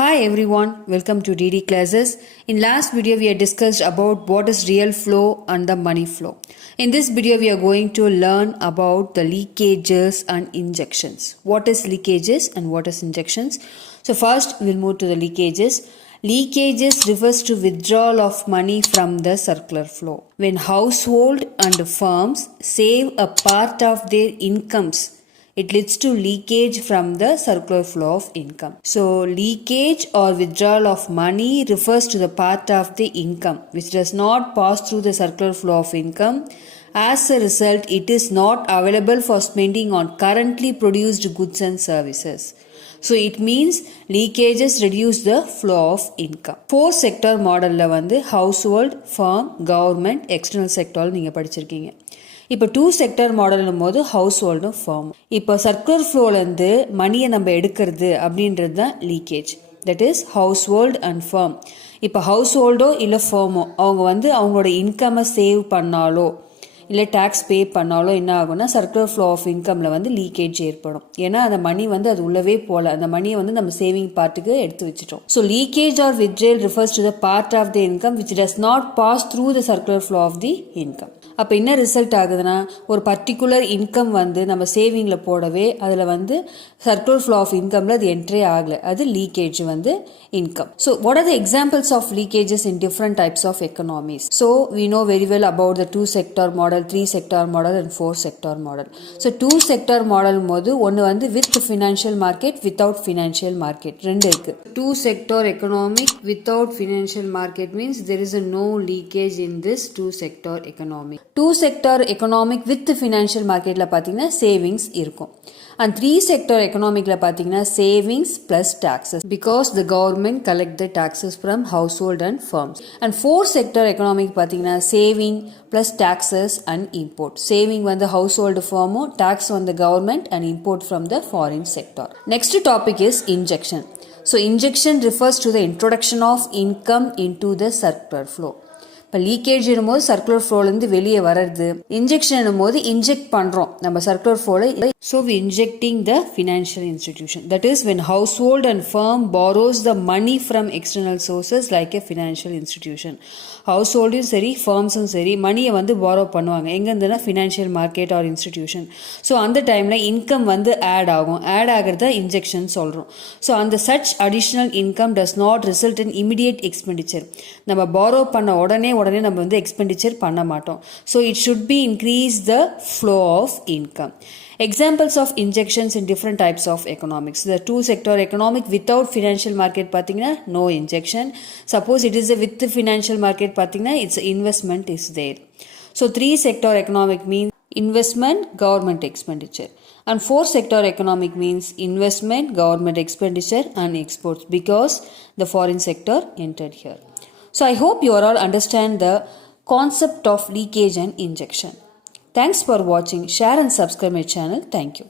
Hi everyone, welcome to DD classes. In last video we had discussed about what is real flow and the money flow. In this video we are going to learn about the leakages and injections. What is leakages and what is injections? So first we'll move to the leakages. Leakages refers to withdrawal of money from the circular flow. When household and firms save a part of their incomes, it leads to leakage from the circular flow of income. So, leakage or withdrawal of money refers to the part of the income which does not pass through the circular flow of income. As a result, it is not available for spending on currently produced goods and services. So, it means leakages reduce the flow of income. Four sector model la வந்து household, firm, government, external sector நீங்க படிச்சிருக்கீங்க. இப்போ 2 sector மாடல்னும் போது ஹவுஸ் ஹோல்டும் ஃபார்ம். இப்போ சர்க்குலர் ஃப்ளோலேருந்து மணியை நம்ம எடுக்கிறது அப்படின்றது தான் leakage. That is household and firm. இப்போ ஹவுஸ் ஹோல்டோ இல்லை ஃபார்மோ அவங்க வந்து அவங்களோட இன்கம்மை சேவ் பண்ணாலோ இல்லை டேக்ஸ் பே பண்ணாலோ என்ன ஆகும்னா சர்க்குலர் ஃப்ளோ ஆஃப் இன்கமில் வந்து லீக்கேஜ் ஏற்படும். ஏன்னா அந்த மணி வந்து அது உள்ளவே போகல, அந்த மணியை வந்து நம்ம சேவிங் பார்ட்டுக்கு எடுத்து வச்சுட்டோம். So leakage or withdrawal refers to the part of the income which does not pass through the circular flow of the income. அப்போ என்ன ரிசல்ட் ஆகுதுன்னா ஒரு பர்டிகுலர் இன்கம் வந்து நம்ம சேவிங்கில் போடவே அதில் வந்து சர்க்குலர் ஃப்ளோ ஆஃப் இன்கமில் அது என்ட்ரே ஆகலை, அது லீக்கேஜ் வந்து income. So what are the examples of leakages in different types of economies? So we know very well about the 2 sector model, 3 sector model and 4 sector model. So 2 sector model போது ஒன்று வந்து with financial market, without financial market ரெண்டு இருக்கு. 2 sector economic without financial market means there is no leakage in this 2 sector economic. 2 sector economic with financial மார்க்கெட்டில் பார்த்தீங்கன்னா savings இருக்கும். And 3 sector எக்கனாமிக்கில் பார்த்தீங்கன்னா savings plus taxes because the government collect the taxes from household and firms. And 4 sector economic பார்த்தீங்கன்னா saving plus taxes and import. Saving வந்து household ஃபார்மும், tax வந்து government and import from the foreign sector. Next topic is injection. So injection refers to the introduction of income into the circular flow. இப்போ leakage என்னும்போது circular ஃப்ளோலேருந்து வெளியே வர்றது, injection என்னும்போது inject பண்ணுறோம் நம்ம சர்க்குலர் ஃப்ளோவில். So we injecting the financial institution. That is when household and firm borrows the money from external sources like a financial institution. ஹவுஸ் ஹோல்டும் சரி ஃபர்ம்ஸும் சரி மணியை வந்து பாரோ பண்ணுவாங்க எங்கேருந்துன்னா financial market or institution. So அந்த டைமில் இன்கம் வந்து ஆட் ஆகும், ஆட் ஆகிறத இன்ஜெக்ஷன் சொல்கிறோம். ஸோ அந்த such additional income does not result in immediate expenditure. நம்ம பாரோ பண்ண உடனே நம்ம வந்து எக்ஸ்பெண்டிச்சர் பண்ண மாட்டோம். So it should be increase the flow of income. Examples of injections in different types of economics. The 2 sector economic without financial market பார்த்தீங்கன்னா no injection. Suppose it is a with financial market பார்த்தீங்கன்னா it's investment is there. So 3 sector economic means investment, government expenditure. And 4 sector economic means investment, government expenditure and exports because the foreign sector entered here. So I hope you all understand the concept of leakage and injection. Thanks for watching. Share and subscribe my channel. Thank you.